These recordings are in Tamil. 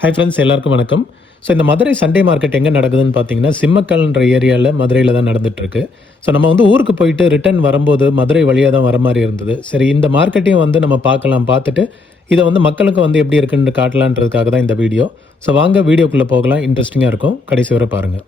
ஹாய் ஃப்ரெண்ட்ஸ், எல்லாருக்கும் வணக்கம். ஸோ இந்த மதுரை சண்டே மார்க்கெட் எங்கே நடக்குதுன்னு பார்த்தீங்கன்னா, சிம்மக்கல்ன்ற ஏரியாவில் மதுரையில் தான் நடந்துட்டுருக்கு. ஸோ நம்ம வந்து ஊருக்கு போயிட்டு ரிட்டர்ன் வரும்போது மதுரை வழியாக தான் வர மாதிரி இருந்தது. சரி, இந்த மார்க்கெட்டையும் வந்து நம்ம பார்த்துட்டு இதை வந்து மக்களுக்கு வந்து எப்படி இருக்குன்னு காட்டலான்றதுக்காக தான் இந்த வீடியோ. ஸோ வாங்க வீடியோக்குள்ளே போகலாம். இன்ட்ரெஸ்டிங்காக இருக்கும், கடைசி வரை பாருங்கள்.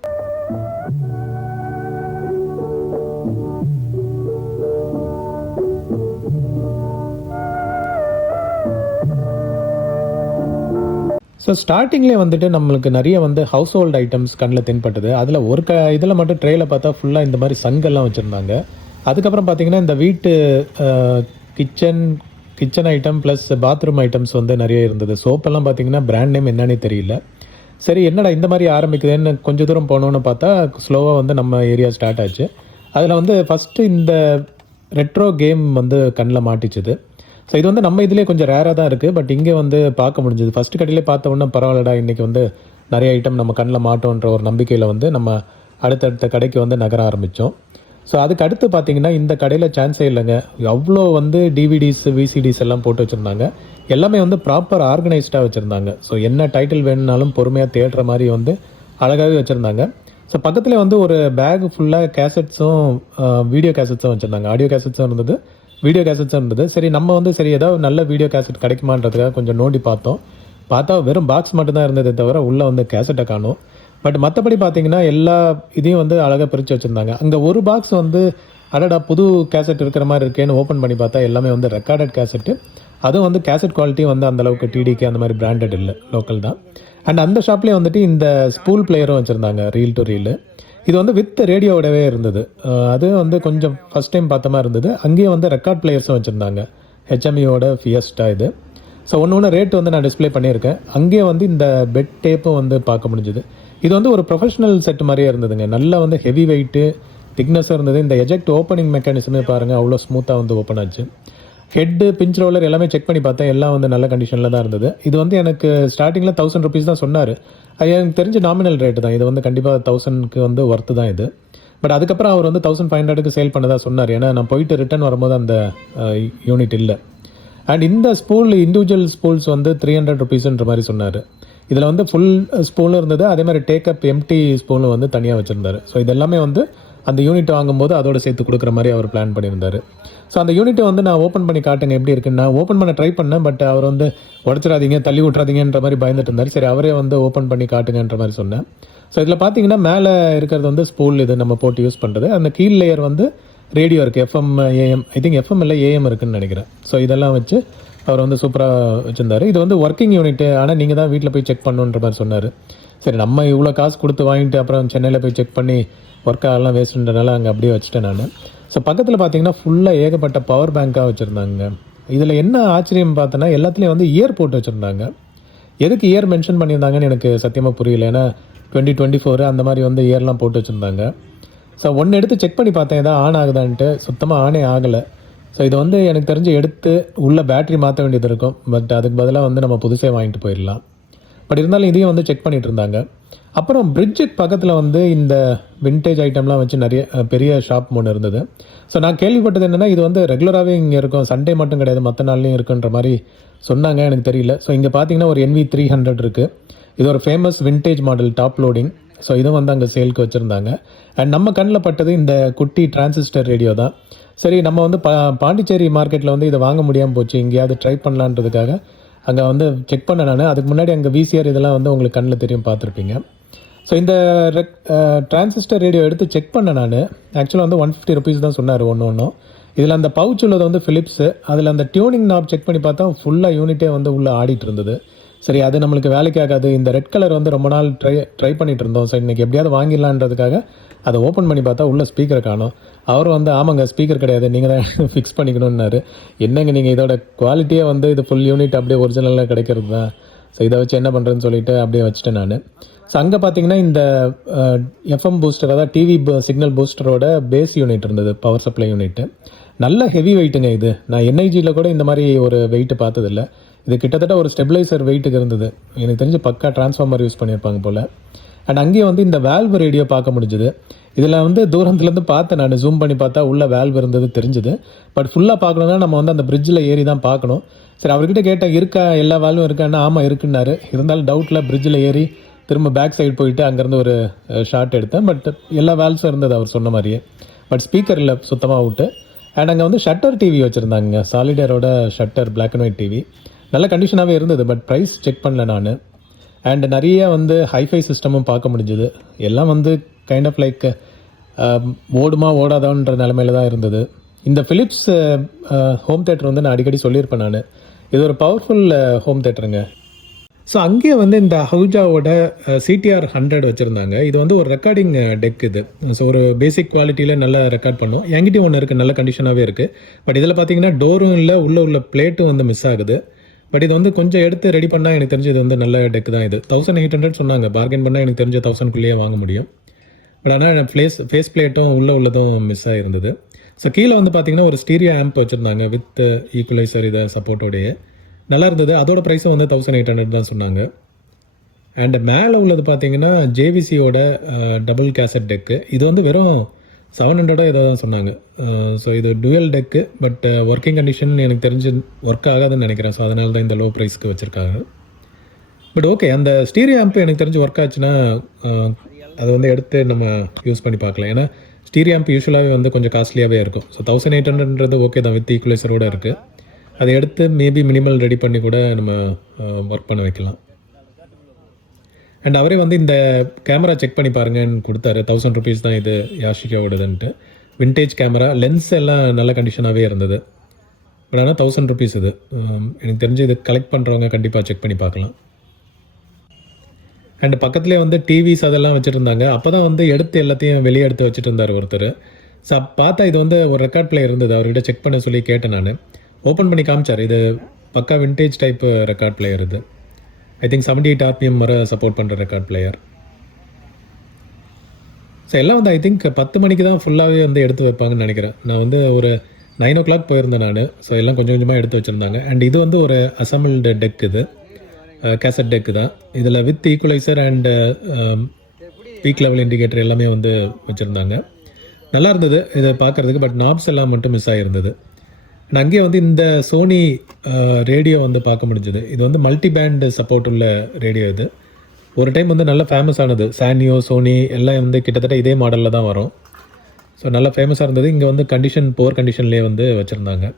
ஸோ ஸ்டார்டிங்லேயே வந்துட்டு நம்மளுக்கு நிறைய வந்து ஹவுஸ் ஹோல்டு ஐட்டம்ஸ் கண்ணில் தென்பட்டது. அதில் ஒரு இதில் மட்டும் ட்ரேயில் பார்த்தா ஃபுல்லாக இந்த மாதிரி சங்கெல்லாம் வச்சுருந்தாங்க. அதுக்கப்புறம் பார்த்தீங்கன்னா இந்த வீட்டு kitchen item plus bathroom items வந்து நிறைய இருந்தது. சோப்பெல்லாம் பார்த்தீங்கன்னா பிராண்ட் நேம் என்னன்னே தெரியல. சரி, என்னடா இந்த மாதிரி ஆரம்பிக்குதுன்னு கொஞ்சம் தூரம் போனோன்னு பார்த்தா ஸ்லோவாக வந்து நம்ம ஏரியா ஸ்டார்ட் ஆச்சு. அதில் வந்து ஃபஸ்ட்டு இந்த ரெட்ரோ கேம் வந்து கண்ணில் மாட்டிச்சுது. ஸோ இது வந்து நம்ம இதிலே கொஞ்சம் ரேராக தான் இருக்குது, பட் இங்கே வந்து பார்க்க முடிஞ்சது. ஃபஸ்ட்டு கடையிலே பார்த்த உடனே பரவாயில்லடா, இன்றைக்கி வந்து நிறைய ஐட்டம் நம்ம கண்ணில் மாட்டோன்ற ஒரு நம்பிக்கையில் வந்து நம்ம அடுத்தடுத்த கடைக்கு வந்து நகர ஆரம்பித்தோம். ஸோ அதுக்கு அடுத்து பார்த்திங்கன்னா இந்த கடையில் சான்ஸே இல்லைங்க. அவ்வளோ வந்து டிவிடிஸ் விசிடிஸ் எல்லாம் போட்டு வச்சுருந்தாங்க. எல்லாமே வந்து ப்ராப்பர் ஆர்கனைஸ்டாக வச்சுருந்தாங்க. ஸோ என்ன டைட்டில் வேணுனாலும் பொறுமையாக தேடுற மாதிரி வந்து அழகாகவே வச்சுருந்தாங்க. ஸோ பக்கத்தில் வந்து ஒரு பேக் ஃபுல்லாக கேசட்ஸும் வீடியோ கேசட்ஸும் வச்சுருந்தாங்க. ஆடியோ கேசட்ஸும் இருந்தது, வீடியோ கேசட்ஸும் இருந்தது. சரி, நம்ம வந்து ஏதாவது நல்ல வீடியோ கேசட் கிடைக்குமான்றதுக்காக கொஞ்சம் நோண்டி பார்த்தா வெறும் பாக்ஸ் மட்டும்தான் இருந்ததே தவிர உள்ளே வந்து கேசட்டை காணும். பட் மற்றபடி பார்த்தீங்கன்னா எல்லா இதையும் வந்து அழகாக பிரித்து வச்சுருந்தாங்க. அங்கே ஒரு பாக்ஸ் வந்து அடடா புது கேசட் இருக்கிற மாதிரி இருக்கேன்னு ஓப்பன் பண்ணி பார்த்தா எல்லாமே வந்து ரெக்கார்டட் கேசட்டு. அதுவும் வந்து கேசட் குவாலிட்டியும் வந்து அந்தளவுக்கு டிடிக்கு அந்த மாதிரி பிராண்டட் இல்லை, லோக்கல் தான். அண்ட் அந்த ஷாப்லேயே வந்துட்டு இந்த ஸ்பூல் பிளேயரும் வச்சுருந்தாங்க, ரீல் டு ரீலு. இது வந்து வித் ரேடியோவோடவே இருந்தது. அது வந்து கொஞ்சம் ஃபஸ்ட் டைம் பார்த்த மாதிரி இருந்தது. அங்கேயே வந்து ரெக்கார்ட் பிளேயர்ஸும் வச்சுருந்தாங்க, ஹெச்எம்இயோட ஃபியஸ்டா இது. ஸோ ஒன்று ரேட் வந்து நான் டிஸ்பிளே பண்ணியிருக்கேன். அங்கேயே வந்து இந்த பெட் டேப்பும் வந்து பார்க்க முடிஞ்சுது. இது வந்து ஒரு ப்ரொஃபஷனல் செட் மாதிரியே இருந்ததுங்க. நல்லா வந்து ஹெவி வெயிட்டு, திக்னஸாக இருந்தது. இந்த எஜெக்ட் ஓப்பனிங் மெக்கானிசமே பாருங்கள், அவ்வளோ ஸ்மூத்தாக வந்து ஓப்பன் ஆச்சு. ஹெட்டு, பிஞ்ச் ரோலர் எல்லாமே செக் பண்ணி பார்த்தேன், எல்லாம் வந்து நல்ல கண்டிஷனில் தான் இருந்தது. இது வந்து எனக்கு ஸ்டார்டிங்கில் 1000 rupees தான் சொன்னார். அது எனக்கு தெரிஞ்ச நாமினல் ரேட்டு தான். இது வந்து கண்டிப்பாக 1000க்கு வந்து ஒர்த்து தான் இது. பட் அதுக்கப்புறம் அவர் வந்து 1500க்கு சேல் பண்ணதாக சொன்னார். ஏன்னா நான் போயிட்டு ரிட்டர்ன் வரும்போது அந்த யூனிட் இல்லை. அண்ட் இந்த இண்டிவிஜுவல் ஸ்பூல்ஸ் வந்து 300 rupeesன்ற மாதிரி சொன்னார். இதில் வந்து ஃபுல் ஸ்பூலும் இருந்தது, அதே மாதிரி டேக்கப் எம்டி ஸ்பூலும் வந்து தனியாக வச்சுருந்தார். ஸோ இதெல்லாமே வந்து அந்த யூனிட் வாங்கும்போது அதோட சேர்த்து கொடுக்குற மாதிரி அவர் பிளான் பண்ணியிருந்தார். ஸோ அந்த யூனிட்டை வந்து நான் ஓப்பன் பண்ணி காட்டுங்க எப்படி இருக்குன்னு நான் ஓப்பன் பண்ண ட்ரை பண்ணேன். பட் அவர் வந்து உடச்சிடாதீங்க, தள்ளி விட்றாதீங்கன்ற மாதிரி பயந்துட்டு இருந்தார். சரி, அவரே வந்து ஓப்பன் பண்ணி காட்டுங்கன்ற மாதிரி சொன்னேன். ஸோ இதில் பார்த்தீங்கன்னா மேலே இருக்கிறது வந்து ஸ்பூல், இது நம்ம போட்டு யூஸ் பண்ணுறது. அந்த கீழ் லேயர் வந்து ரேடியோ இருக்குது, FM AM, I think FM இல்லை ஏஎம் இருக்குதுன்னு நினைக்கிறேன். ஸோ இதெல்லாம் வச்சு அவர் வந்து சூப்பராக வச்சுருந்தார். இது வந்து ஒர்க்கிங் யூனிட்டு, ஆனால் நீங்கள் தான் வீட்டில் போய் செக் பண்ணுன்ற மாதிரி சொன்னார். சரி, நம்ம இவ்வளோ காசு கொடுத்து வாங்கிட்டு அப்புறம் சென்னையில் போய் செக் பண்ணி ஒர்க் ஆகலாம் வேஸ்ட்டுன்றனால அங்கே அப்படியே வச்சுட்டேன் நான். ஸோ பக்கத்தில் பார்த்தீங்கன்னா ஃபுல்லாக ஏகப்பட்ட பவர் பேங்காக வச்சுருந்தாங்க. இதில் என்ன ஆச்சரியம் பார்த்தோன்னா எல்லாத்துலேயும் வந்து இயர் போட்டு வச்சுருந்தாங்க. எதுக்கு இயர் மென்ஷன் பண்ணியிருந்தாங்கன்னு எனக்கு சத்தியமாக புரியல. ஏன்னா 2024 அந்த மாதிரி வந்து இயர்லாம் போட்டு வச்சுருந்தாங்க. ஸோ ஒன்று எடுத்து செக் பண்ணி பார்த்தேன் எதாவது ஆன் ஆகுதான்ட்டு. சுத்தமாக ஆனே ஆகலை. ஸோ இதை வந்து எனக்கு தெரிஞ்சு எடுத்து உள்ள பேட்ரி மாற்ற வேண்டியது இருக்கும். பட் அதுக்கு பதிலாக வந்து நம்ம புதுசே வாங்கிட்டு போயிடலாம். பட் இருந்தாலும் இதையும் வந்து செக் பண்ணிகிட்டு இருந்தாங்க. அப்புறம் பிரிட்ஜுக்கு பக்கத்தில் வந்து இந்த வின்டேஜ் ஐட்டம்லாம் வச்சு நிறைய பெரிய ஷாப் ஒன்று இருந்தது. ஸோ நான் கேள்விப்பட்டது என்னென்னா இது வந்து ரெகுலராகவே இங்கே இருக்கும், சண்டே மட்டும் கிடையாது, மற்ற நாள்லையும் இருக்குன்ற மாதிரி சொன்னாங்க, எனக்கு தெரியல. ஸோ இங்கே பார்த்தீங்கன்னா ஒரு NV300 இருக்குது. இது ஒரு famous vintage model, top loading. So இதுவும் வந்து அங்கே சேலுக்கு வச்சுருந்தாங்க. அண்ட் நம்ம கண்ணில் பட்டது இந்த குட்டி டிரான்சிஸ்டர் ரேடியோ தான். சரி, நம்ம வந்து பாண்டிச்சேரி மார்க்கெட்டில் வந்து இதை வாங்க முடியாமல் போச்சு, இங்கேயாவது ட்ரை பண்ணலான்றதுக்காக அங்கே வந்து செக் பண்ண நான். அதுக்கு முன்னாடி அங்கே VCR இதெல்லாம் வந்து உங்களுக்கு கண்ணில் தெரியும், பார்த்துருப்பீங்க. ஸோ இந்த டிரான்சிஸ்டர் ரேடியோ எடுத்து செக் பண்ண நான். ஆக்சுவலாக வந்து 150 rupees தான் சொன்னார் ஒன்றும். இதில் அந்த பவுச் உள்ளது வந்து ஃபிலிப்ஸு. அதில் அந்த டியூனிங் நாப் செக் பண்ணி பார்த்தா ஃபுல்லாக யூனிட்டே வந்து உள்ளே ஆடிட்டு இருந்தது. சரி, அது நம்மளுக்கு வேலைக்கு ஆகாது. இந்த ரெட் கலர் வந்து ரொம்ப நாள் ட்ரை பண்ணிட்டு இருந்தோம். ஸோ இன்றைக்கி எப்படியாவது வாங்கிடலான்றதுக்காக அதை ஓப்பன் பண்ணி பார்த்தா உள்ள ஸ்பீக்கரை காணும். அவர் வந்து ஆமாங்க, ஸ்பீக்கர் கிடையாது, நீங்கள் தான் ஃபிக்ஸ் பண்ணிக்கணுன்னாரு. என்னங்க நீங்கள் இதோட குவாலிட்டியே வந்து இது ஃபுல் யூனிட் அப்படியே ஒரிஜினலாக கிடைக்கிறது தான். ஸோ இதை வச்சு என்ன பண்ணுறேன்னு சொல்லிட்டு அப்படியே வச்சுட்டேன் நான். ஸோ அங்கே பார்த்தீங்கன்னா இந்த எஃப்எம் பூஸ்டர், அதாவது டிவி சிக்னல் பூஸ்டரோட பேஸ் யூனிட் இருந்தது, பவர் சப்ளை யூனிட்டு. நல்ல ஹெவி வெயிட்டுங்க இது. நான் NIGயில் கூட இந்த மாதிரி ஒரு வெயிட்டு பார்த்ததில்லை. இது கிட்டத்தட்ட ஒரு ஸ்டெபிளைசர் வெயிட்டுக்கு இருந்தது. எனக்கு தெரிஞ்சு பக்கா டிரான்ஸ்ஃபார்மர் யூஸ் பண்ணியிருப்பாங்க போல். அண்ட் அங்கேயே வந்து இந்த வேல்வ் ரேடியோ பார்க்க முடிஞ்சுது. இதில் வந்து தூரத்துலேருந்து பார்த்தேன், நான் ஜூம் பண்ணி பார்த்தா உள்ள வேல்வ் இருந்தது தெரிஞ்சுது. பட் ஃபுல்லாக பார்க்கணுன்னா நம்ம வந்து அந்த பிரிட்ஜில் ஏறி தான் பார்க்கணும். சரி, அவர்கிட்ட கேட்டேன் இருக்கா எல்லா வேல்வும் இருக்கான்னா ஆமாம் இருக்குன்னாரு. இருந்தாலும் டவுட்டில் பிரிட்ஜில் ஏறி திரும்ப பேக் சைடு போயிட்டு அங்கேருந்து ஒரு ஷாட் எடுத்தேன். பட் எல்லா வேல்ஸும் இருந்தது அவர் சொன்ன மாதிரியே. பட் ஸ்பீக்கர் இல்லை, சுத்தமாக அவுட்டு. அண்ட் அங்கே வந்து ஷட்டர் டிவி வச்சுருந்தாங்க, சாலிடரோட shutter black and white TV. நல்ல கண்டிஷனாகவே இருந்தது. பட் ப்ரைஸ் செக் பண்ணல நான். அண்ட் நிறைய வந்து ஹைஃபை சிஸ்டமும் பார்க்க முடிஞ்சுது. எல்லாம் வந்து கைண்ட் ஆஃப் லைக் ஓடுமா ஓடாதான்ற நிலமையில தான் இருந்தது. இந்த ஃபிலிப்ஸ் ஹோம் தேட்டர் வந்து நான் அடிக்கடி சொல்லியிருப்பேன் நான். இது ஒரு பவர்ஃபுல் ஹோம் தேட்டருங்க. ஸோ அங்கேயே வந்து இந்த ஹவுஜாவோட CTR 100 வச்சுருந்தாங்க. இது வந்து ஒரு ரெக்கார்டிங் டெக் இது. ஸோ ஒரு பேசிக் குவாலிட்டியில் நல்லா ரெக்கார்ட் பண்ணும். என்கிட்டயும் ஒன்று இருக்குது, நல்ல கண்டிஷனாகவே இருக்குது. பட் இதில் பார்த்தீங்கன்னா டோரும் இல்லை, உள்ள பிளேட்டும் வந்து மிஸ் ஆகுது. பட் இது வந்து கொஞ்சம் எடுத்து ரெடி பண்ணால் எனக்கு தெரிஞ்சு இது வந்து நல்ல டெக் தான். இது 1800 சொன்னாங்க. பார்கெயின் பண்ணால் எனக்கு தெரிஞ்ச 1000க்குள்ளேயே வாங்க முடியும். பட் ஆனால் ஃபேஸ் பிளேட்டும் உள்ளதும் மிஸ் ஆகிருந்தது. ஸோ கீழே வந்து பார்த்தீங்கன்னா ஒரு ஸ்டீரியோ ஆம்ப் வச்சுருந்தாங்க வித் ஈக்குவலைசர் இதை சப்போர்ட்டோடையே. நல்லா இருந்தது. அதோட ப்ரைஸும் வந்து 1800 தான் சொன்னாங்க. அண்ட் மேலே உள்ளது பார்த்தீங்கன்னா ஜேவிசியோட டபுள் கேசட் டெக்கு. இது வந்து வெறும் 700 ஏதோ தான் சொன்னாங்க. ஸோ இது dual deck. But working condition எனக்கு தெரிஞ்சு ஒர்க் ஆகாதுன்னு நினைக்கிறேன். ஸோ அதனால தான் இந்த லோ ப்ரைஸ்க்கு வச்சுருக்காங்க. பட் ஓகே, அந்த ஸ்டீரியோ ஆம்ப் எனக்கு தெரிஞ்சு ஒர்க் ஆச்சுன்னா அதை வந்து எடுத்து நம்ம யூஸ் பண்ணி பார்க்கலாம். ஏன்னா ஸ்டீரியோ ஆம்ப் யூஸ்வலாகவே வந்து கொஞ்சம் காஸ்ட்லியாகவே இருக்கும். ஸோ 1800ன்றது ஓகே தான், வித் ஈக்குவலைசரோடு இருக்குது. அதை எடுத்து மேபி மினிமல் ரெடி பண்ணி கூட நம்ம ஒர்க் பண்ண வைக்கலாம். அண்ட் அவரே வந்து இந்த கேமரா செக் பண்ணி பாருங்கன்னு கொடுத்தாரு. 1000 ருபீஸ் தான் இது, யாஷிகாவோடதுன்ட்டு. விண்டேஜ் கேமரா, லென்ஸ் எல்லாம் நல்ல கண்டிஷனாகவே இருந்தது. பட் ஆனால் 1000 ருபீஸ் இது. எனக்கு தெரிஞ்சு இது கலெக்ட் பண்ணுறவங்க கண்டிப்பாக செக் பண்ணி பார்க்கலாம். அண்ட் பக்கத்துலேயே வந்து டிவிஸ் அதெல்லாம் வச்சுருந்தாங்க. அப்போ தான் வந்து எடுத்து எல்லாத்தையும் வெளியே எடுத்து வச்சுட்டு இருந்தார் ஒருத்தர். ஸோ பார்த்தா இது வந்து ஒரு ரெக்கார்ட் பிளேயர் இருந்தது. அவர்கிட்ட செக் பண்ண சொல்லி கேட்டேன் நான். ஓப்பன் பண்ணி காமிச்சார். இது பக்கா விண்டேஜ் டைப் ரெக்கார்ட் பிளேயர் இது. ஐ திங்க் 78 RPM வரை சப்போர்ட் பண்ணுற ரெக்கார்ட் பிளேயர். ஸோ எல்லாம் வந்து ஐ திங்க் 10 மணிக்கு தான் ஃபுல்லாகவே வந்து எடுத்து வைப்பாங்கன்னு நினைக்கிறேன். நான் வந்து ஒரு 9 o'clock போயிருந்தேன் நான். ஸோ எல்லாம் கொஞ்சம் கொஞ்சமாக எடுத்து வச்சுருந்தாங்க. அண்ட் இது வந்து ஒரு அசம்பிள்டு டெக், இது கேசட் டெக்கு தான். இதில் with equaliser and peak level indicator எல்லாமே வந்து வச்சுருந்தாங்க. நல்லா இருந்தது இதை பார்க்குறதுக்கு. பட் நாப்ஸ் எல்லாம் மட்டும் மிஸ் ஆகிருந்தது. அண்ட் அங்கேயே வந்து இந்த சோனி ரேடியோ வந்து பார்க்க முடிஞ்சுது. இது வந்து மல்டி பேண்ட் சப்போர்ட் உள்ள ரேடியோ இது. ஒரு டைம் வந்து நல்லா ஃபேமஸ் ஆனது. சானியோ, சோனி எல்லாம் வந்து கிட்டத்தட்ட இதே மாடலில் தான் வரும். ஸோ நல்லா ஃபேமஸாக இருந்தது. இங்கே வந்து புவர் கண்டிஷன்லேயே வந்து வச்சுருந்தாங்க.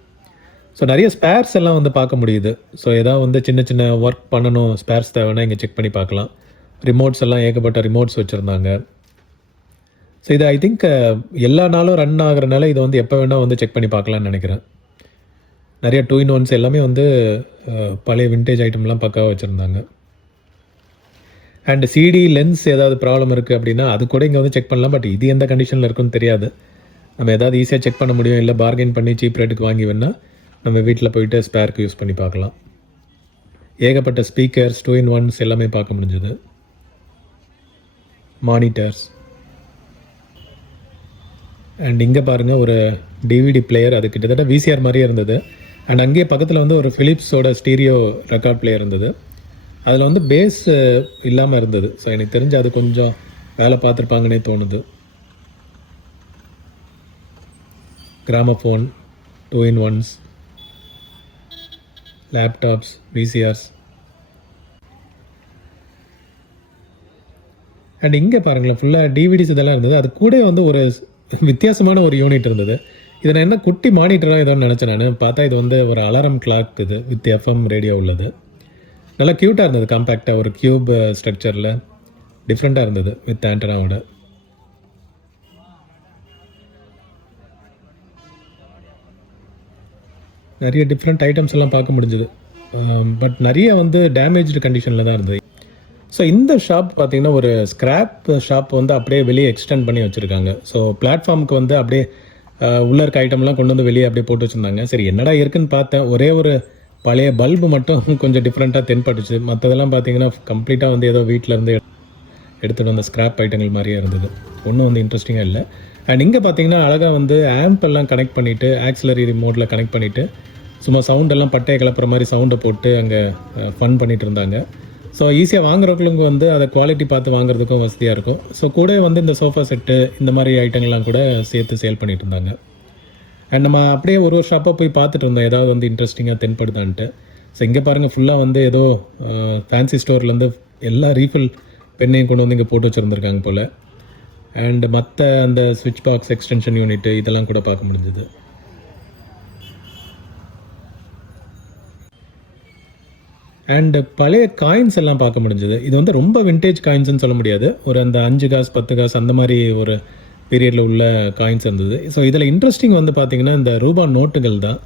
ஸோ நிறைய ஸ்பேர்ஸ் எல்லாம் வந்து பார்க்க முடியுது. ஸோ ஏதாவது வந்து சின்ன சின்ன ஒர்க் பண்ணணும், ஸ்பேர்ஸ் தேவைன்னா இங்கே செக் பண்ணி பார்க்கலாம். ரிமோட்ஸ் எல்லாம் ஏகப்பட்ட ரிமோட்ஸ் வச்சுருந்தாங்க. ஸோ இது ஐ திங்க் எல்லா நாளும் ரன் ஆகிறனால இதை வந்து எப்போ வேணால் வந்து செக் பண்ணி பார்க்கலான்னு நினைக்கிறேன். நிறைய 2-in-1s எல்லாமே வந்து பழைய விண்டேஜ் ஐட்டம்லாம் பக்காவாக வச்சுருந்தாங்க. அண்ட் சிடி லென்ஸ் ஏதாவது ப்ராப்ளம் இருக்குது அப்படின்னா அது கூட இங்கே வந்து செக் பண்ணலாம். பட் இது எந்த கண்டிஷனில் இருக்குன்னு தெரியாது. நம்ம ஏதாவது ஈஸியாக செக் பண்ண முடியும், இல்லை பார்கெயின் பண்ணி சீப் ரேட்டுக்கு வாங்கி வேணால் நம்ம வீட்டில் போயிட்டு ஸ்பேருக்கு யூஸ் பண்ணி பார்க்கலாம். ஏகப்பட்ட ஸ்பீக்கர்ஸ், 2-in-1s எல்லாமே பார்க்க முடிஞ்சது. மானிட்டர்ஸ். அண்ட் இங்கே பாருங்கள் ஒரு டிவிடி பிளேயர். அது கிட்டத்தட்ட VCR மாதிரியே இருந்தது. அண்ட் அங்கேயே பக்கத்தில் வந்து ஒரு ஃபிலிப்ஸோட ஸ்டீரியோ ரெக்கார்ட் பிளேயர் இருந்தது. அதில் வந்து பேஸ் இல்லாமல் இருந்தது. ஸோ எனக்கு தெரிஞ்சு அது கொஞ்சம் வேலை பார்த்துருப்பாங்கன்னே தோணுது. Gramophone, 2-in-1s, laptops, VCRs. And இங்கே பாருங்களேன் ஃபுல்லாக டிவிடிஸ் இதெல்லாம் இருந்தது. அது கூட வந்து ஒரு வித்தியாசமான ஒரு யூனிட் இருந்தது. இதை நான் என்ன குட்டி மானிட்டராக ஏதோன்னு நினச்சேன் நான். பார்த்தா இது வந்து ஒரு அலாரம் கிளாக் இது வித் FM ரேடியோ உள்ளது. நல்லா க்யூட்டாக இருந்தது. காம்பேக்டாக ஒரு க்யூப் ஸ்ட்ரக்சரில் டிஃப்ரெண்ட்டாக இருந்தது வித் ஆண்டனாவோட. நிறைய டிஃப்ரெண்ட் ஐட்டம்ஸ் எல்லாம் பார்க்க முடிஞ்சுது. பட் நிறைய வந்து டேமேஜ்டு கண்டிஷனில் தான் இருந்தது. ஸோ இந்த ஷாப் பார்த்தீங்கன்னா ஒரு ஸ்க்ராப் ஷாப் வந்து அப்படியே வெளியே எக்ஸ்டெண்ட் பண்ணி வச்சுருக்காங்க. ஸோ பிளாட்ஃபார்முக்கு வந்து அப்படியே உள்ளே இருக்க ஐட்டம்லாம் கொண்டு வந்து வெளியே அப்படியே போட்டு வச்சுருந்தாங்க. சரி என்னடா இருக்குன்னு பார்த்தேன். ஒரே ஒரு பழைய பல்பு மட்டும் கொஞ்சம் டிஃப்ரெண்ட்டாக தென்பட்டுச்சு. மற்றதெல்லாம் பார்த்தீங்கன்னா கம்ப்ளீட்டாக வந்து ஏதோ வீட்டில் இருந்து எடுத்துகிட்டு வந்த ஸ்க்ராப் ஐட்டங்கள் மாதிரியே இருந்தது. ஒன்றும் வந்து இன்ட்ரெஸ்டிங்காக இல்லை. அண்ட் இங்கே பார்த்தீங்கன்னா அழகாக வந்து ஆம்ப் எல்லாம் கனெக்ட் பண்ணிவிட்டு ஆக்சிலரி ரிமோட்டில் கனெக்ட் பண்ணிவிட்டு சும்மா சவுண்டெல்லாம் பட்டையை கிளப்புற மாதிரி சவுண்டை போட்டு அங்கே ஃபன் பண்ணிகிட்டு இருந்தாங்க. ஸோ ஈஸியாக வாங்குறவங்களுக்கு வந்து அதை குவாலிட்டி பார்த்து வாங்குறதுக்கும் வசதியாக இருக்கும். ஸோ கூட வந்து இந்த சோஃபா செட்டு இந்த மாதிரி ஐட்டங்கள்லாம் கூட சேர்த்து சேல் பண்ணிட்டு இருந்தாங்க. அண்ட் நம்ம அப்படியே ஒரு ஷாப்பாக போய் பார்த்துட்டு இருந்தோம், ஏதாவது வந்து இன்ட்ரெஸ்டிங்காக தென்படுதான்ட்டு. ஸோ இங்கே பாருங்கள், ஃபுல்லாக வந்து ஏதோ ஃபேன்சி ஸ்டோர்லேருந்து எல்லா ரீஃபில் பெண்ணையும் கொண்டு வந்து இங்கே போட்டு வச்சுருந்துருக்காங்க போல். அண்ட் மற்ற அந்த ஸ்விட்ச் பாக்ஸ் எக்ஸ்டென்ஷன் யூனிட்டு இதெல்லாம் கூட பார்க்க முடிஞ்சுது. அண்டு பழைய காயின்ஸ் எல்லாம் பார்க்க முடிஞ்சது. இது வந்து ரொம்ப விண்டேஜ் காயின்ஸ்னு சொல்ல முடியாது, ஒரு அந்த 5 காசு 10 காசு அந்த மாதிரி ஒரு பீரியடில் உள்ள காயின்ஸ் இருந்தது. ஸோ இதில் இன்ட்ரெஸ்டிங் வந்து பார்த்திங்கன்னா இந்த ரூபா நோட்டுகள் தான்.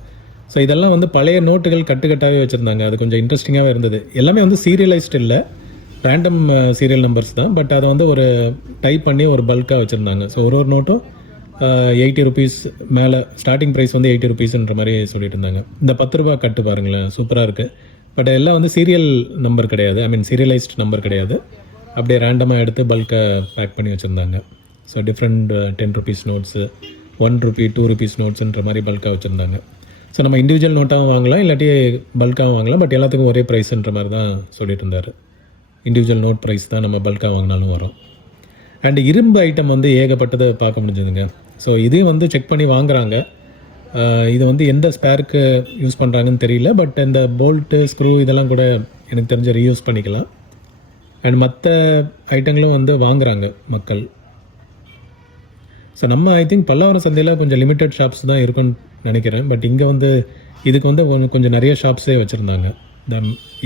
ஸோ இதெல்லாம் வந்து பழைய நோட்டுகள் கட்டுக்கட்டாகவே வச்சுருந்தாங்க. அது கொஞ்சம் இன்ட்ரெஸ்டிங்காகவே இருந்தது. எல்லாமே வந்து சீரியலைஸ்டு இல்லை, ரேண்டம் சீரியல் நம்பர்ஸ் தான். பட் அதை வந்து ஒரு டைப் பண்ணி ஒரு பல்காக வச்சுருந்தாங்க. ஸோ ஒரு நோட்டும் 80 ருபீஸ் மேலே, ஸ்டார்டிங் ப்ரைஸ் வந்து 80 ருபீஸ்ன்ற மாதிரி சொல்லிட்டு இருந்தாங்க. இந்த 10 ரூபா கட்டு பாருங்களேன், சூப்பராக இருக்குது. பட் எல்லாம் வந்து சீரியல் நம்பர் கிடையாது, ஐ மீன் சீரியலைஸ்ட் நம்பர் கிடையாது. அப்படியே ரேண்டமாக எடுத்து பல்காக பேக் பண்ணி வச்சுருந்தாங்க. So different 10 rupees notes, 1 rupee 2 rupees நோட்ஸுன்ற மாதிரி பல்காக வச்சுருந்தாங்க. ஸோ நம்ம இண்டிவிஜுவல் நோட்டாகவும் வாங்கலாம், இல்லாட்டி பல்காகவும் வாங்கலாம். பட் எல்லாத்துக்கும் ஒரே ப்ரைஸுன்ற மாதிரி தான் சொல்லிட்டு இருந்தார். இண்டிவிஜுவல் நோட் ப்ரைஸ் தான் நம்ம பல்காக வாங்கினாலும் வரும். அண்ட் இரும்பு ஐட்டம் வந்து ஏகப்பட்டதை பார்க்க முடிஞ்சதுங்க. ஸோ இதையும் வந்து செக் பண்ணி வாங்குறாங்க. இது வந்து எந்த ஸ்பேருக்கு யூஸ் பண்ணுறாங்கன்னு தெரியல. பட் இந்த போல்ட்டு ஸ்க்ரூ இதெல்லாம் கூட எனக்கு தெரிஞ்ச ரீயூஸ் பண்ணிக்கலாம். அண்ட் மற்ற ஐட்டங்களும் வந்து வாங்குகிறாங்க மக்கள். ஸோ நம்ம ஐ திங்க் பல்லாவரம் சந்தையில் கொஞ்சம் லிமிட்டட் ஷாப்ஸ் தான் இருக்குன்னு நினைக்கிறேன். பட் இங்கே வந்து இதுக்கு வந்து கொஞ்சம் நிறைய ஷாப்ஸே வச்சுருந்தாங்க, இந்த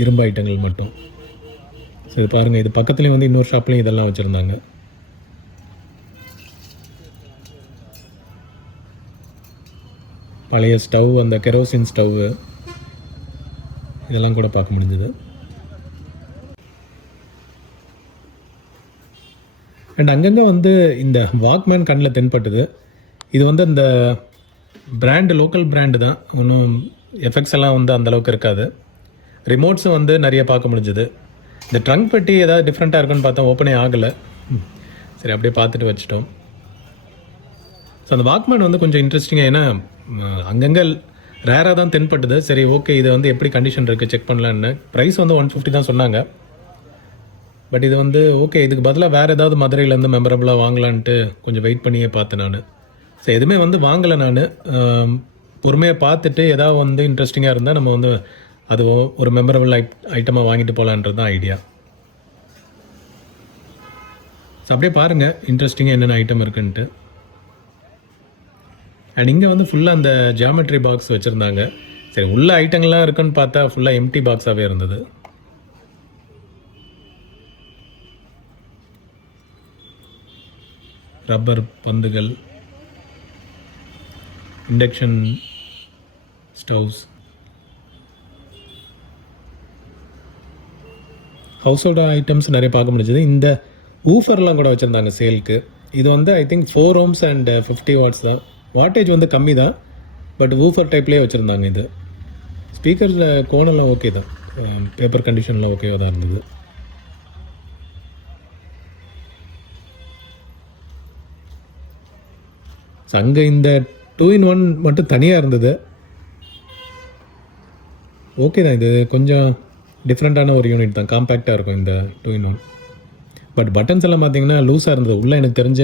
இரும்பு ஐட்டங்கள் மட்டும். ஸோ இது பாருங்கள், இது பக்கத்துலேயும் வந்து இன்னொரு ஷாப்லேயும் இதெல்லாம் வச்சுருந்தாங்க. பழைய ஸ்டவ், அந்த கெரோசின் ஸ்டவ்வு இதெல்லாம் கூட பார்க்க முடிஞ்சது. அண்ட் அங்கங்கே வந்து இந்த வாக்மேன் கண்ணில் தென்பட்டது. இது வந்து இந்த பிராண்டு லோக்கல் பிராண்டு தான், ஒன்றும் எஃபெக்ட்ஸ் எல்லாம் வந்து அந்தளவுக்கு இருக்காது. ரிமோட்ஸும் வந்து நிறைய பார்க்க முடிஞ்சது. இந்த ட்ரங்க் பெட்டி ஏதாவது டிஃப்ரெண்ட்டாக இருக்குன்னு பார்த்தா ஓப்பனே ஆகலை. சரி, அப்படியே பார்த்துட்டு வச்சுட்டோம். ஸோ அந்த வாக்மேன் வந்து கொஞ்சம் இன்ட்ரெஸ்டிங்காக, ஏன்னா அங்கங்கே ரேராக தான் தென்பட்டுது. சரி, ஓகே, இதை வந்து எப்படி கண்டிஷன் இருக்குது செக் பண்ணலான்னு. ப்ரைஸ் வந்து 150 தான் சொன்னாங்க. பட் இது வந்து ஓகே, இதுக்கு பதிலாக வேறு ஏதாவது மதுரையிலேருந்து மெமரபுளாக வாங்கலான்ட்டு கொஞ்சம் வெயிட் பண்ணியே பார்த்தேன் நான். ஸோ எதுவுமே வந்து வாங்கலை நான். பொறுமையாக பார்த்துட்டு ஏதாவது வந்து இன்ட்ரெஸ்டிங்காக இருந்தால் நம்ம வந்து அது ஒரு மெமரபிள் ஐட்டமாக வாங்கிட்டு போகலான்றது தான் ஐடியா. ஸோ அப்படியே பாருங்கள் இன்ட்ரெஸ்டிங்காக என்னென்ன ஐட்டம் இருக்குன்ட்டு. அண்ட் இங்கே வந்து ஃபுல்லாக அந்த ஜியாமெட்ரி பாக்ஸ் வச்சுருந்தாங்க. சரி, உள்ள ஐட்டங்கள்லாம் இருக்குன்னு பார்த்தா ஃபுல்லாக எம்டி பாக்ஸாகவே இருந்தது. ரப்பர் பந்துகள், induction stoves, house hold items நிறைய பார்க்க முடிஞ்சது. இந்த ஊஃபர்லாம் கூட வச்சுருந்தாங்க சேலுக்கு. இது வந்து I think 4 ohms and 50 watts தான். வாட்டேஜ் வந்து கம்மி தான், பட் ஊஃபர் டைப்லேயே வச்சுருந்தாங்க. இது ஸ்பீக்கரில் கோணெல்லாம் ஓகே தான், பேப்பர் கண்டிஷன்லாம் ஓகேவாக தான் இருந்தது. அங்கே இந்த 2-in-1 மட்டும் தனியாக இருந்தது. ஓகே தான், இது கொஞ்சம் டிஃப்ரெண்ட்டான ஒரு யூனிட் தான், காம்பேக்டாக இருக்கும் இந்த 2-in-1. பட் பட்டன்ஸ் எல்லாம் பார்த்தீங்கன்னா லூஸாக இருந்தது. உள்ளே எனக்கு தெரிஞ்ச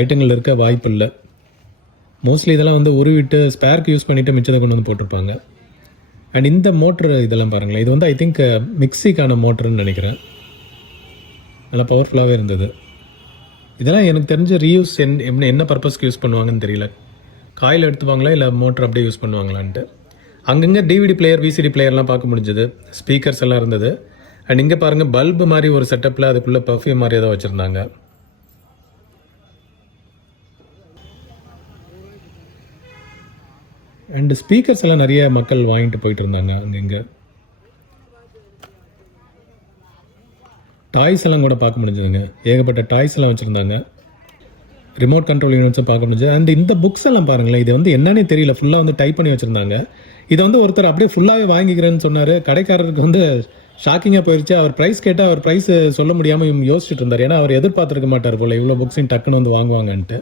ஐட்டங்கள் இருக்க வாய்ப்பு இல்லை. மோஸ்ட்லி இதெல்லாம் வந்து உருவிட்டு ஸ்பேருக்கு யூஸ் பண்ணிவிட்டு மிச்சத்தை கொண்டு வந்து போட்டிருப்பாங்க. அண்ட் இந்த மோட்ரு இதெல்லாம் பாருங்களேன், இது வந்து ஐ திங்க் மிக்சிக்கான மோட்டருன்னு நினைக்கிறேன். நல்லா பவர்ஃபுல்லாகவே இருந்தது. இதெல்லாம் எனக்கு தெரிஞ்ச ரீயூஸ் என்ன பர்பஸ்க்கு யூஸ் பண்ணுவாங்கன்னு தெரியல. காயில் எடுத்துப்பாங்களா இல்லை மோட்டர் அப்படியே யூஸ் பண்ணுவாங்களான்ட்டு. அங்கங்கே டிவிடி பிளேயர், விசிடி பிளேயர்லாம் பார்க்க முடிஞ்சது. ஸ்பீக்கர்ஸ் எல்லாம் இருந்தது. அண்ட் இங்கே பாருங்கள், பல்பு மாதிரி ஒரு செட்டப்பில் அதுக்குள்ளே பர்ஃப்யூம் மாதிரி ஏதோ வச்சுருந்தாங்க. அண்டு ஸ்பீக்கர்ஸ் எல்லாம் நிறைய மக்கள் வாங்கிட்டு போயிட்டு இருந்தாங்க. அங்கங்கே டாய்ஸ் எல்லாம் கூட பார்க்க முடிஞ்சதுங்க. ஏகப்பட்ட டாய்ஸ் எல்லாம் வச்சுருந்தாங்க. ரிமோட் கண்ட்ரோல் யூனிட்ஸும் பார்க்க முடிஞ்சது. அண்ட் இந்த புக்ஸ் எல்லாம் பாருங்களேன், இது வந்து என்னன்னே தெரியல, ஃபுல்லாக வந்து டைப் பண்ணி வச்சுருந்தாங்க. இதை வந்து ஒருத்தர் அப்படியே ஃபுல்லாகவே வாங்கிக்கிறேன்னு சொன்னார். கடைக்காரருக்கு வந்து ஷாக்கிங்காக போயிடுச்சு. அவர் ப்ரைஸ் கேட்டால் அவர் ப்ரைஸ் சொல்ல முடியாமல் யோசிச்சுட்டு இருந்தார். ஏன்னா அவர் எதிர்பார்த்துருக்க மாட்டார் போல் இவ்வளோ புக்ஸையும் டக்குன்னு வந்து வாங்குவாங்கன்ட்டு.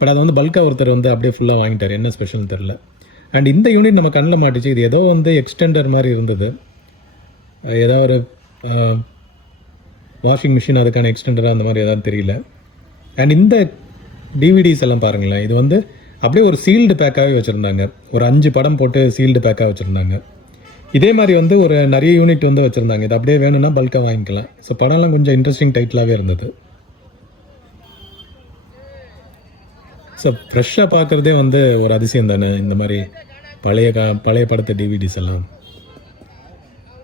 பட் அது வந்து பல்காக ஒருத்தர் வந்து அப்படியே ஃபுல்லாக வாங்கிட்டார். என்ன ஸ்பெஷல்னு தெரில. அண்ட் இந்த யூனிட் நம்ம கண்ணில் மாட்டிச்சு. இது ஏதோ வந்து எக்ஸ்டெண்டர் மாதிரி இருந்தது. ஏதோ ஒரு வாஷிங் மிஷின் அதுக்கான எக்ஸ்டெண்டராக அந்த மாதிரி எதாவது தெரியல. அண்ட் இந்த டிவிடிஸ் எல்லாம் பாருங்களேன், இது வந்து அப்படியே ஒரு சீல்டு பேக்காகவே வச்சுருந்தாங்க. ஒரு 5 படம் போட்டு சீல்டு பேக்காக வச்சுருந்தாங்க. இதே மாதிரி வந்து ஒரு நிறைய யூனிட் வந்து வச்சுருந்தாங்க. இது அப்படியே வேணும்னா பல்காக வாங்கிக்கலாம். ஸோ படம்லாம் கொஞ்சம் இன்ட்ரெஸ்டிங் டைட்டிலாகவே இருந்தது. ஸோ ஃப்ரெஷ்ஷாக பார்க்குறதே வந்து ஒரு அதிசயம் தானே, இந்த மாதிரி பழைய படத்தை டிவிடிஸ் எல்லாம்.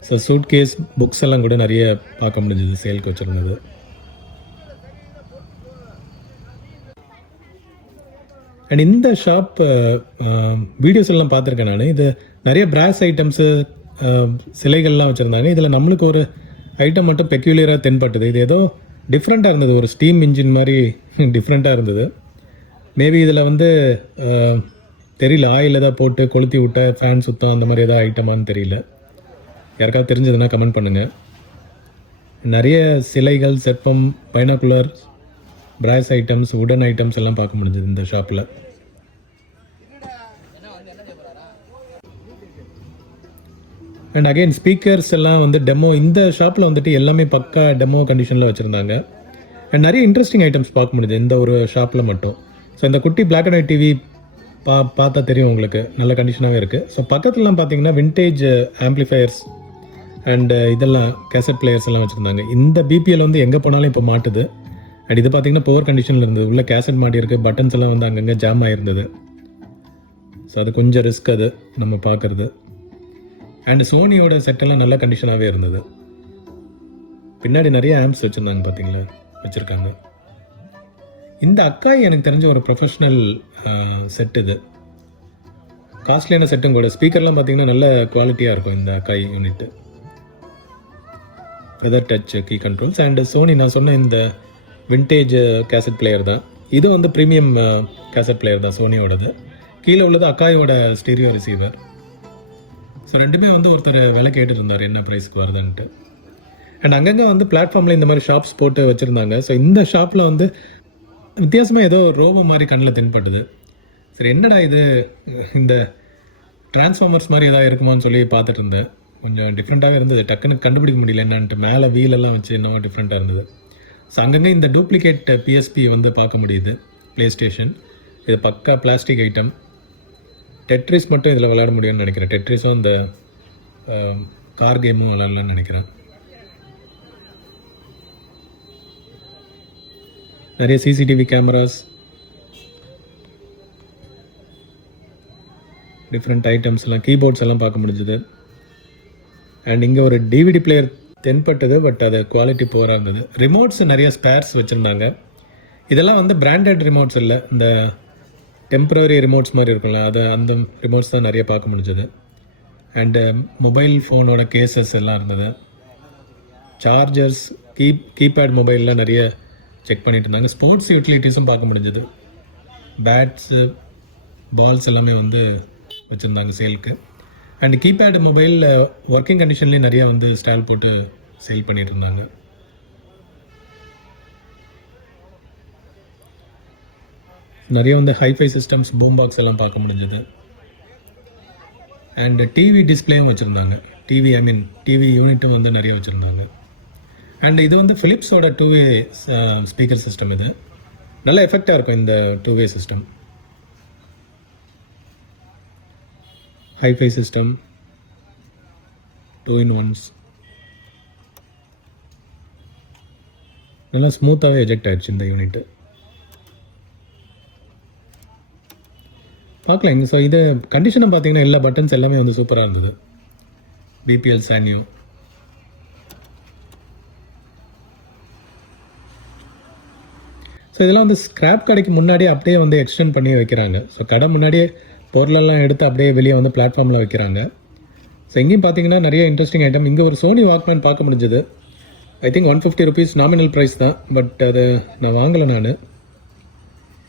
ஸோ சூட் கேஸ் புக்ஸ் எல்லாம் கூட நிறைய பார்க்க முடிஞ்சது, சேலுக்கு வச்சுருந்தது. அண்ட் இந்த ஷாப் வீடியோஸ் எல்லாம் பார்த்துருக்கேன் நான். இது நிறைய பிராஸ் ஐட்டம்ஸு, சிலைகள்லாம் வச்சுருந்தாங்க. இதில் நம்மளுக்கு ஒரு ஐட்டம் மட்டும் பெக்யூலியராக தென்பட்டது. இது ஏதோ டிஃப்ரெண்ட்டாக இருந்தது, ஒரு ஸ்டீம் இன்ஜின் மாதிரி டிஃப்ரெண்ட்டாக இருந்தது. மேபி இதில் வந்து தெரியல, ஆயில் எதாவது போட்டு கொளுத்தி விட்ட ஃபேன் சுத்தம் அந்த மாதிரி எதாவது ஐட்டமானு தெரியல. யாருக்காவது தெரிஞ்சதுன்னா கமெண்ட் பண்ணுங்கள். நிறைய சிலைகள், சிற்பம், பைனாகுலர், பிராஸ் ஐட்டம்ஸ், உடன் ஐட்டம்ஸ் எல்லாம் பார்க்க முடிஞ்சது இந்த ஷாப்பில். அண்ட் அகெயின் ஸ்பீக்கர்ஸ் எல்லாம் வந்து டெமோ, இந்த ஷாப்பில் வந்துட்டு எல்லாமே பக்கா டெமோ கண்டிஷனில் வச்சுருந்தாங்க. அண்ட் நிறைய இன்ட்ரெஸ்டிங் ஐட்டம்ஸ் பார்க்க முடியுது இந்த ஒரு ஷாப்பில் மட்டும். ஸோ இந்த குட்டி பிளாக் அண்ட் ஒயிட் டிவி பார்த்தா தெரியும் உங்களுக்கு, நல்ல கண்டிஷனாகவே இருக்குது. ஸோ பக்கத்துலலாம் பார்த்தீங்கன்னா விண்டேஜ் ஆம்ப்ளிஃபயர்ஸ் அண்டு இதெல்லாம் கேசட் பிளேயர்ஸ் எல்லாம் வச்சுருந்தாங்க. இந்த பிபிஎல் வந்து எங்கே போனாலும் இப்போ மாட்டுது. அண்ட் இது பார்த்தீங்கன்னா புவர் கண்டிஷனில் இருந்தது. உள்ள கேசட் மாட்டி இருக்குது, பட்டன்ஸ் எல்லாம் வந்து அங்கங்கே ஜாம் ஆகிருந்தது. ஸோ அது கொஞ்சம் ரிஸ்க் அது நம்ம பார்க்குறது. அண்ட் சோனியோட செட்டெல்லாம் நல்ல கண்டிஷனாகவே இருந்தது. பின்னாடி நிறைய ஆம்ப்ஸ் வச்சுருந்தாங்க, பார்த்தீங்களா, வச்சுருக்காங்க. இந்த அக்காய் எனக்கு தெரிஞ்ச ஒரு ப்ரொஃபஷ்னல் செட். இது காஸ்ட்லியான செட்டும் கூட. ஸ்பீக்கர்லாம் பார்த்தீங்கன்னா நல்ல குவாலிட்டியாக இருக்கும் இந்த Akai unit. Feather touch key controls. And Sony நான் சொன்ன இந்த விண்டேஜ் கேசட் பிளேயர் தான். இது வந்து ப்ரீமியம் கேசட் பிளேயர் தான் சோனியோடது. கீழே உள்ளது அக்காயோட ஸ்டீரியோ ரிசீவர். ஸோ ரெண்டுமே வந்து ஒருத்தர் விலை கேட்டு இருந்தார் என்ன ப்ரைஸ்க்கு வருதுன்ட்டு. அண்ட் அங்கங்கே வந்து பிளாட்ஃபார்மில் இந்த மாதிரி ஷாப்ஸ் போட்டு வச்சுருந்தாங்க. ஸோ இந்த ஷாப்பில் வந்து வித்தியாசமாக ஏதோ ரோபோ மாதிரி கண்ணில் தென்பட்டுது. சரி என்னடா இது, இந்த டிரான்ஸ்ஃபார்மர்ஸ் மாதிரி எதாவது இருக்குமான்னு சொல்லி பார்த்துட்டு இருந்தேன். கொஞ்சம் டிஃப்ரெண்ட்டாகவே இருந்தது, டக்குன்னு கண்டுபிடிக்க முடியல என்னன்ட்டு. மேலே வீலெல்லாம் வச்சு என்ன டிஃப்ரெண்ட்டாக இருந்தது. ஸோ அங்கங்கே இந்த டூப்ளிகேட் பிஎஸ்பி வந்து பார்க்க முடியுது, ப்ளே ஸ்டேஷன். இது பக்கா பிளாஸ்டிக் ஐட்டம். டெட்ரிஸ் மட்டும் இதில் விளையாட முடியும்னு நினைக்கிறேன். டெட்ரிஸும் இந்த கார் கேமும் விளையாடலான்னு நினைக்கிறேன். நிறைய சிசிடிவி கேமராஸ், டிஃப்ரெண்ட் ஐட்டம்ஸ் எல்லாம், கீபோர்ட்ஸ் எல்லாம் பார்க்க முடிஞ்சுது. அண்ட் இங்கே ஒரு டிவிடி பிளேயர் தென்பட்டது, பட் அது குவாலிட்டி புவராக இருந்தது. ரிமோட்ஸ் நிறைய ஸ்பேர்ஸ் வச்சுருந்தாங்க. இதெல்லாம் வந்து பிராண்டட் ரிமோட்ஸ் இல்லை, இந்த டெம்பரரி ரிமோட்ஸ் மாதிரி இருக்கும்ல, அது அந்த ரிமோட்ஸ் தான் நிறைய பார்க்க முடிஞ்சது. அண்டு மொபைல் ஃபோனோட கேசஸ் எல்லாம் இருந்தது. சார்ஜர்ஸ், கீபேட் மொபைல்லாம் நிறைய செக் பண்ணிட்டு இருந்தாங்க. ஸ்போர்ட்ஸ் யூட்டிலிட்டிஸும் பார்க்க முடிஞ்சது. பேட்ஸு, பால்ஸ் எல்லாமே வந்து வச்சுருந்தாங்க சேலுக்கு. அண்ட் கீபேட் மொபைல் ஒர்க்கிங் கண்டிஷன்லேயும் நிறையா வந்து ஸ்டால் போட்டு சேல் பண்ணிட்டு இருந்தாங்க. நிறைய வந்து ஹைஃபை சிஸ்டம்ஸ், பூம் பாக்ஸ் எல்லாம் பார்க்க முடிஞ்சது. அண்ட் டிவி டிஸ்பிளேயும் வச்சுருந்தாங்க. டிவி யூனிட்டும் வந்து நிறைய வச்சுருந்தாங்க. அண்ட் இது வந்து ஃபிலிப்ஸோட 2-வே ஸ்பீக்கர் சிஸ்டம். இது நல்ல எஃபெக்டாக இருக்கும் இந்த 2-வே சிஸ்டம். ஹைஃபை சிஸ்டம், 2-in-1s, நல்லா ஸ்மூத்தாகவே எஜெக்ட் ஆகிடுச்சு இந்த யூனிட்டு. பார்க்கலாம். ஸோ இது கண்டிஷனை பார்த்தீங்கன்னா எல்லா பட்டன்ஸ் எல்லாமே வந்து சூப்பராக இருந்தது. பிபிஎல் சான்யூ. ஸோ இதெல்லாம் வந்து ஸ்க்ராப் கடைக்கு முன்னாடியே அப்படியே வந்து எக்ஸ்டெண்ட் பண்ணி வைக்கிறாங்க. ஸோ கடை முன்னாடியே பொருளெல்லாம் எடுத்து அப்படியே வெளியே வந்து பிளாட்ஃபார்மில் வைக்கிறாங்க. ஸோ எங்கேயும் பார்த்தீங்கன்னா நிறைய இன்ட்ரெஸ்டிங் ஐட்டம். இங்கே ஒரு சோனி வாக்மேன் பார்க்க முடிஞ்சது. I think 150 rupees nominal price தான். பட் அது நான் வாங்கலை நான்.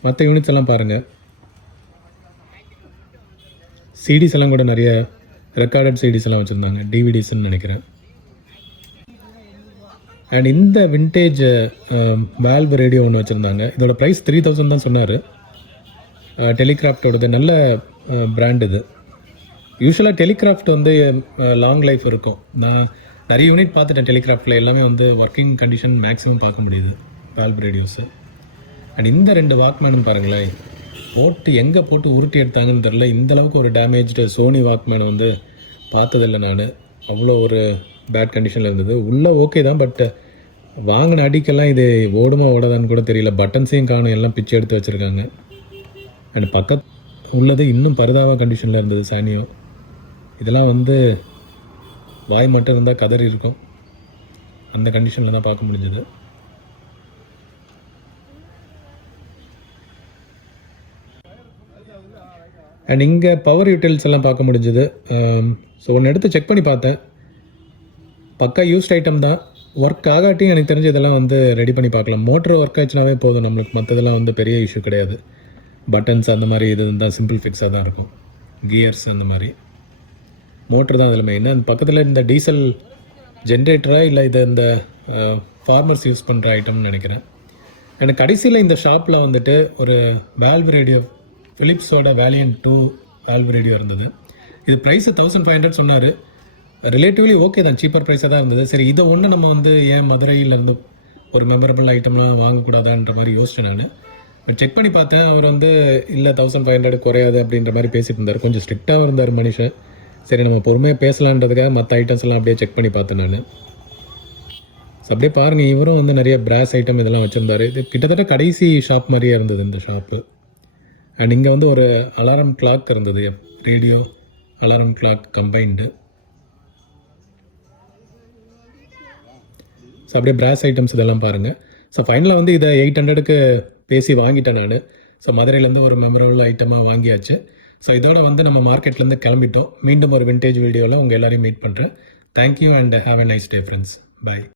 மற்ற யூனிட்ஸ் எல்லாம் பாருங்கள். சிடிஸ் எல்லாம் கூட நிறைய ரெக்கார்டட் சிடிஸ் எல்லாம் வச்சுருந்தாங்க, டிவிடிஸ்ன்னு நினைக்கிறேன். அண்ட் இந்த விண்டேஜ் வால்வ் ரேடியோ ஒன்று வச்சுருந்தாங்க. இதோட ப்ரைஸ் 3000 தான் சொன்னார். டெலிகிராஃப்டோடது நல்ல பிராண்ட் இது. யூஸ்வலாக டெலிகிராஃப்ட் வந்து லாங் லைஃப் இருக்கும். நான் நிறைய யூனிட் பார்த்துட்டேன் டெலிகிராஃப்டில், எல்லாமே வந்து ஒர்க்கிங் கண்டிஷன் மேக்ஸிமம் பார்க்க முடியுது வால்வ் ரேடியோஸு. அண்ட் இந்த 2 வாக்மேனும் பாருங்களேன், போட்டு எங்கே போட்டு உருட்டி எடுத்தாங்கன்னு தெரில. இந்தளவுக்கு ஒரு டேமேஜ்டு சோனி வாக்மேனை வந்து பார்த்ததில்லை நான். அவ்வளோ ஒரு பேட் கண்டிஷனில் இருந்தது. உள்ளே ஓகே தான், பட் வாங்கின அடிக்கெல்லாம் இது ஓடுமா ஓடாதான்னு கூட தெரியல. பட்டன்ஸையும் காணும், எல்லாம் பிச்சு எடுத்து வச்சுருக்காங்க. அண்ட் பக்கத்து உள்ளது இன்னும் பரிதாப கண்டிஷனில் இருந்தது சானியோ. இதெல்லாம் வந்து வாய் மட்டும் இருந்தால் கதறி இருக்கும், அந்த கண்டிஷனில் தான் பார்க்க முடிஞ்சது. அண்ட் இங்கே பவர் யூட்டில்ஸ் எல்லாம் பார்க்க முடிஞ்சது. ஸோ ஒன்று எடுத்து செக் பண்ணி பார்த்தேன், பக்கா யூஸ்ட் ஐட்டம் தான். ஒர்க் ஆகாட்டியும் எனக்கு தெரிஞ்சு இதெல்லாம் வந்து ரெடி பண்ணி பார்க்கலாம். மோட்டர் ஒர்க் ஆச்சுனாவே போதும் நம்மளுக்கு, மற்றதெல்லாம் வந்து பெரிய இஷ்யூ கிடையாது. பட்டன்ஸ் அந்த மாதிரி இது தான் சிம்பிள் ஃபிக்ஸாக தான் இருக்கும். கியர்ஸ் அந்த மாதிரி, மோட்ரு தான் அதில் மெயின். அந்த பக்கத்தில் இந்த டீசல் ஜென்ரேட்டராக இல்லை இது இந்த ஃபார்மர்ஸ் யூஸ் பண்ணுற ஐட்டம்னு நினைக்கிறேன். எனக்கு கடைசியில் இந்த ஷாப்பில் வந்துட்டு ஒரு வேல்வ் ரேடியோ, ஃபிலிப்ஸோட வேலியன்ட் 2 வேல்வ் ரேடியோ இருந்தது. இது ப்ரைஸு 1500 சொன்னார். ரிலேட்டிவ்லி ஓகே தான், சீப்பர் ப்ரைஸாக தான் இருந்தது. சரி, இதை ஒன்று நம்ம வந்து ஏன் மதுரையிலேருந்து ஒரு மெமரபிள் ஐட்டம்லாம் வாங்கக்கூடாதான்ற மாதிரி யோசிச்சேன் நான். பட் செக் பண்ணி பார்த்தேன், அவர் வந்து இல்லை 1500 குறையாது அப்படின்ற மாதிரி பேசிட்டு இருந்தார். கொஞ்சம் ஸ்ட்ரிக்டாகவும் இருந்தார் மனுஷன். சரி, நம்ம பொறுமையாக பேசலான்றதுக்காக மற்ற ஐட்டம்ஸ் எல்லாம் அப்படியே செக் பண்ணி பார்த்தேன் நான். ஸோ அப்படியே பாருங்கள், இவரும் வந்து நிறைய பிராஸ் ஐட்டம் இதெல்லாம் வச்சுருந்தார். இது கிட்டத்தட்ட கடைசி ஷாப் மாதிரியே இருந்தது இந்த ஷாப்பு. அண்ட் இங்கே வந்து ஒரு அலாரம் கிளாக் இருந்தது, radio alarm clock combined. So அப்படியே பிராஸ் ஐட்டம்ஸ் இதெல்லாம் பாருங்கள். ஸோ ஃபைனலாக வந்து இதை 800க்கு பேசி வாங்கிட்டேன் நான். ஸோ மதுரையிலேருந்து ஒரு மெமரபிள் ஐட்டமாக வாங்கியாச்சு. ஸோ இதோட வந்து நம்ம மார்க்கெட்லேருந்து கிளம்பிட்டோம். மீண்டும் ஒரு விண்டேஜ் வீடியோவில் உங்கள் எல்லாரையும் மீட் பண்ணுறேன். Thank you and have a nice day friends. By.